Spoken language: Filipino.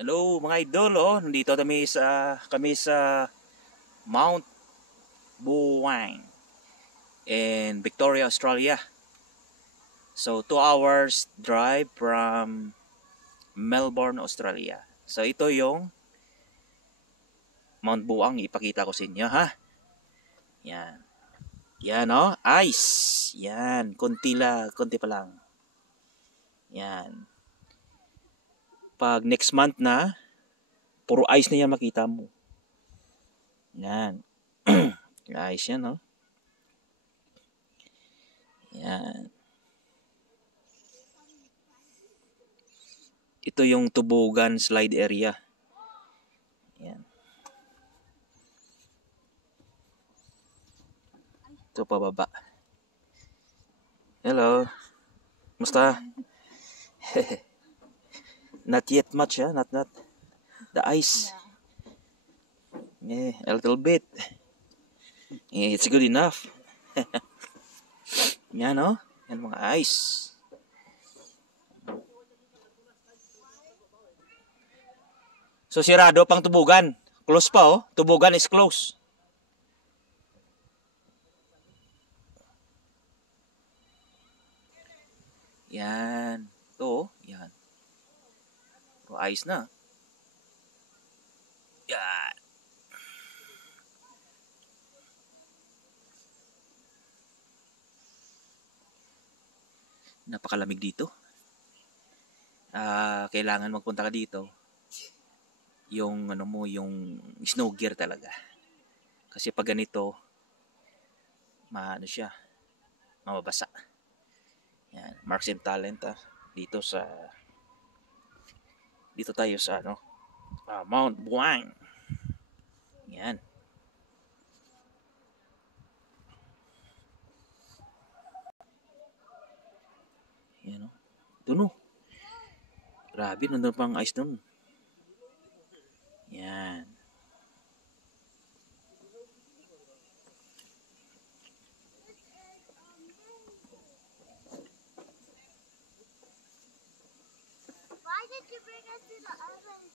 Hello mga idol, nandito kami sa Mount Buwang in Victoria, Australia. So 2 hours drive from Melbourne, Australia. So ito yung Mount Buwang, ipakita ko sa inyo ha. Yan. Yan ice. Yan, konti pa lang. Yan. Pag next month na, puro ice na yan makita mo. Yan. Ice yan, Yan. Ito yung tubugan slide area. Yan. Ito pababa. Hello. Musta? Not yet much, Not the ice. Yeah, a little bit. Yeah, it's good enough. Yan, Yan mga ice. So sirado pang tubugan. Close pa, Tubugan is close. Yan. Ito, yan. Ice na. Yan. Napakalamig dito. Kailangan magpunta ka dito. Yung yung snow gear talaga. Kasi pag ganito, siya, mababasa. Yan, Marks and Talent dito tayo sa Mount Buwang. Yan. Yan Ito Grabe, nandun pang ice dun. Yan. Why did you bring us to the